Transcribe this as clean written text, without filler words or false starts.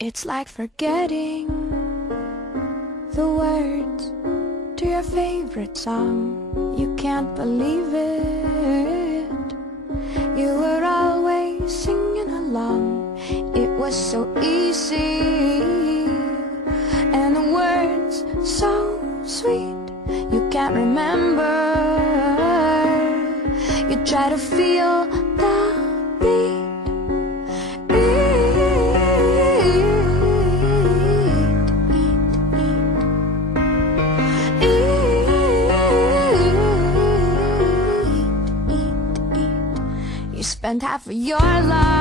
It's like forgetting the words to your favorite song. You can't believe it. You were always singing along. It was so easy, and the words so sweet. You can't remember. You try to feel the beat. You spent half of your life